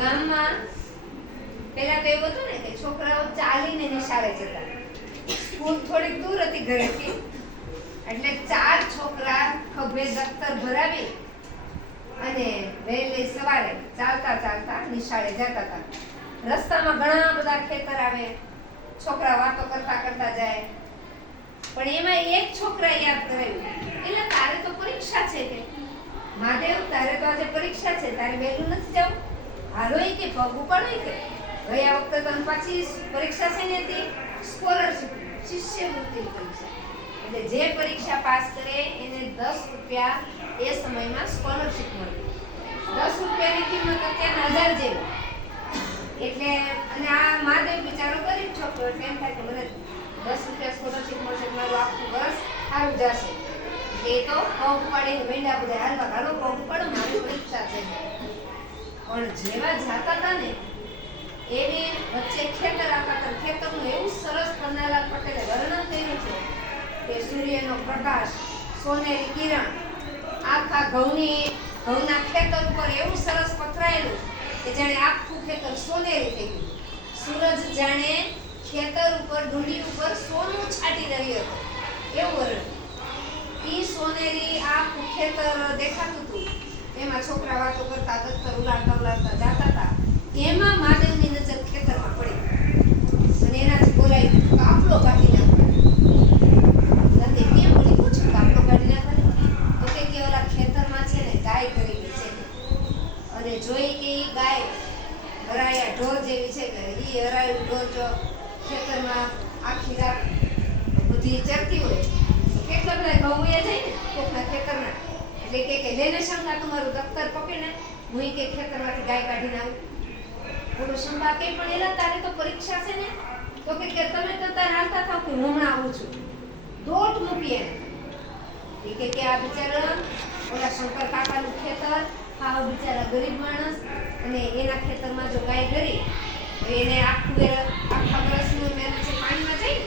ગામમાં પેલા તો એવું હતું ને કે છોકરાઓ ચાલીને નિશાળે જતા. સ્કૂલ થોડીક દૂર હતી ઘરેથી, એટલે 4 છોકરા ખભે દફતર ભરાવી અને વહેલી સવારે ચાલતા ચાલતા નિશાળે જતા હતા. રસ્તામાં ઘણા બધા ખેતર આવે, છોકરા વાતો કરતા કરતા જાય. પણ એમાં એક છોકરા યાદ કરાવ્યું, એટલે તારે તો પરીક્ષા છે કે મહાદેવ, તારે તો આજે પરીક્ષા છે, તારે વહેલું નથી જવું? હાલો એ કે પગ ઉપાડો કે ગયા વખતે તો પાછી પરીક્ષા છે ને હતી સ્કોલરશિપ, શિષ્યવૃત્તિ પરીક્ષા. એટલે જે પરીક્ષા પાસ કરે એને 10 રૂપિયા એ સમયમાં સ્કોલરશિપ મળતી. 10 રૂપિયાની કિંમત અત્યારે 1000 જેવી. એટલે અને આ મહાદેવ બિચારો ગરીબ છોકરો, એટલે એમ થાય કે મને 10 રૂપિયા સ્કોલરશિપ મળશે, મારું આખું વર્ષ સારું જશે. એ તો પગ ઉપાડીને વેંડા બધા હાલવા, હાલો પગ ઉપાડો, મારી પરીક્ષા છે. પણ જેવા જાતા હતા ને એની વચ્ચે ખેતર આવતા હતા. ખેતરનું એવું સરસ પન્નાલાલ પટેલે વર્ણન કર્યું છે કે સૂર્યનો પ્રકાશ, સોનેરી કિરણ આખા ઘઉંના ખેતર ઉપર એવું સરસ પથરાયેલું કે જાણે આખું ખેતર સોનેરી થઈ ગયું. સૂરજ જાણે ખેતર ઉપર, ડુંડી ઉપર સોનું છાટી રહ્યો હતો, એવું વર્ણન. ઈ સોનેરી આખું ખેતર દેખાતું હતું. એમાં છોકરા વાતો કરતા, દફતર ઉલાળતા ઉલાળતા જતા હતા. એમાં મહાદેવની નજર ખેતરમાં પડી અને એનાથી બોલાય, કાપલો કાઢી નાખો. નથી કેમ બોલી, પૂછું કાપલો કાઢી નાખો? તો કે ઓલા ખેતરમાં છે ને ગાય કરેલી છે, અને જોઈ કે ઈ ગાય હરાયા ઢોર જેવી છે કે ઈ હરાયું ઢોર જો ખેતરમાં આખી રાત બધી ચરતી હોય, કેટલા બધા ઘઉં જાય ને કોકના ખેતરના. એટલે કે લેને શંકા, તમારું દફતર પકડીને હું કે ખેતરમાંથી ગાય કાઢીને આવું. બોલો શંકા કે પણ એલા તારે તો પરીક્ષા છે ને? તો કે તમે તો તાર હાલતા થાવ કે હું હમણાં આવું છું. દોટ મૂકી એને. એ કે આ બિચારા ઓલા શંકર કાકાનું ખેતર, હા બિચારા ગરીબ માણસ, અને એના ખેતરમાં જો ગાય ગરી એને આખા વર્ષનું મહેનત છે પાણીમાં જાય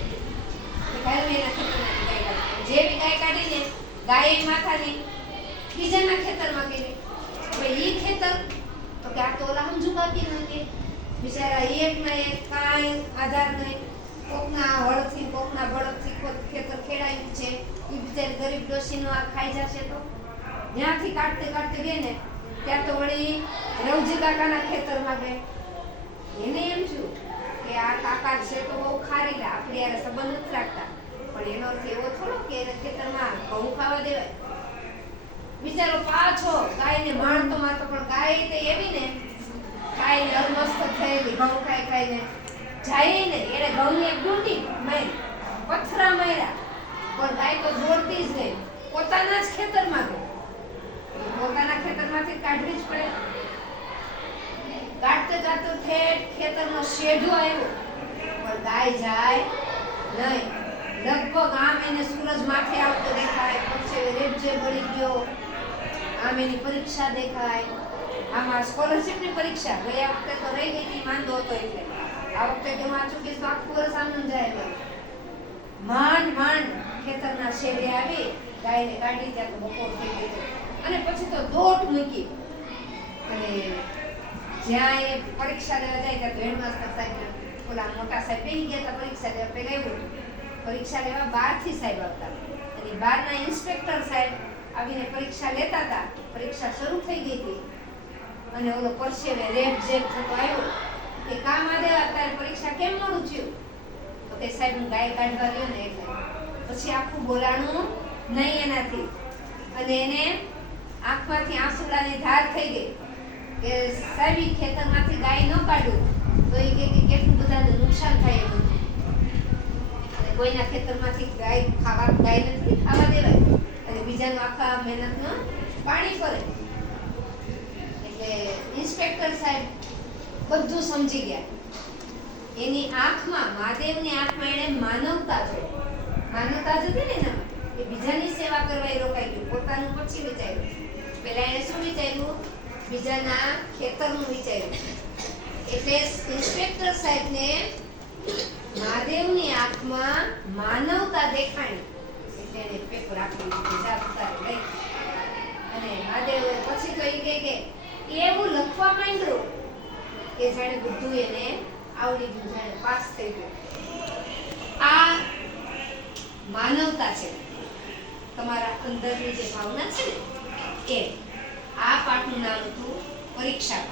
ને ગાય એના ખેતરમાંથી ગાય કાઢી. જેવી ગાય કાઢીને ગાય માથાની બીજાના ખેતરમાં ગઈ. હવે ઈ ખેતર તો કે આ તો ઓલા સમજુ કાપી નાખે બિચારા, એક ના એક કાંઈ આધાર નહીં. કોકના હળથી કોકના બળદથી ખેતર ખેડાયું છે, ઈ બિચારી ગરીબ ડોશીનો આ ખાઈ જશે. તો જ્યાંથી કાઢતે કાઢતે ગઈ ને ત્યાં તો વળી રવજી કાકાના ખેતરમાં ગઈ. એને એમ થયું કે આ કાકા છે તો બહુ ખારીલા, આપણે યાર સંબંધ નથી રાખતા. પણ એનો અર્થ એવો થોડો કે એને ખેતરમાં ઘઉં ખાવા દેવાય. બિચારો પાછો ગાયને મારતો મારતો, પણ ગાય તો એવી ને, ગાયને અમસ્ત થયેલી ઘઉં ખાઈ ખાઈને જાય ને, એને ઘઉંની એક ડૂંડી મારી, પથરા માર્યા, પણ ગાય તો દોડતી જ નહીં, પોતાના જ ખેતરમાં ગઈ. પોતાના ખેતરમાંથી કાઢવી જ પડે. કાઢતે કાઢતો ઠેઠ ખેતરનો શેઢો આવ્યો, પણ ગાય જાય નહીં. લગભગ આમ એને સૂરજ માથે આવતો દેખાય, પછી રેપજે બળી ગયો, આમ એની પરીક્ષા દેખાય. આમાં સ્કોલરશિપની પરીક્ષા ગયા વખતે તો રહી ગઈ હતી, માંદો હતો એટલે. આ વખતે કે વાંચું કે તો આખું વર્ષ આનંદ જાય. માંડ માંડ ખેતરના શેઢે આવી ગાયને કાઢી, ત્યાં તો બપોર થઈ ગઈ અને પછી તો દોટ મૂકી. અને જ્યાં એ પરીક્ષા લેવા જાય ત્યાં તો હેડમાસ્ટર સાહેબ ઓલા મોટા સાહેબ બેસી ગયા હતા પરીક્ષા લેવા. પેલા એવું પરીક્ષા લેવા 12 થી સાહેબ આવતા, અને 12 ના ઇન્સ્પેક્ટર સાહેબ આવીને પરીક્ષા લેતા હતા. પરીક્ષા શરૂ થઈ ગઈ હતી અને ઓલો પરસેવે રેપ જેપ થતો આવ્યો કે કામ આ દેવા તારે પરીક્ષા કેમ મોડું થયું? તો કે સાહેબ હું ગાય કાઢવા ગયો ને એટલે. પછી આખું બોલાણું નહીં એનાથી, અને એને આંખમાંથી આંસુડાની ધાર થઈ ગઈ કે સાહેબ ખેતરમાંથી ગાય ન કાઢ્યું તો એ કે કેટલું બધાને નુકસાન થાય એમ હતું. અને કોઈના ખેતરમાંથી ગાય નથી ખાવા દેવાય, અને બીજાનું આખા મહેનતનું પાણી કરે. એટલે ઇન્સ્પેક્ટર સાહેબ બધું સમજી ગયા. એની આંખમાં, મહાદેવની આંખમાં એને માનવતા જોઈ. માનવતા જ હતી ને એનામાં, એ બીજાની સેવા કરવા એ રોકાઈ ગયું. પોતાનું પછી વિચાર્યું. પહેલા એને શું વિચાર્યું? બીજાના ખેતરનું વિચાર્યું. એટલે ઇન્સ્પેક્ટર સાહેબને મહાદેવની આંખમાં માનવતા દેખાણી. એટલે એને પેપર આપી દીધું, જા ઉતારી લઈ. અને મહાદેવ પછી તો એ કહે કે એવું લખવા માંડ્યું કે જાણે બધું એને આવડી ગયું, જાણે પાસ થઈ ગયું. આ માનવતા છે, તમારા અંદરની જે ભાવના છે ને એ. આ પાઠનું નામ હતું પરીક્ષા.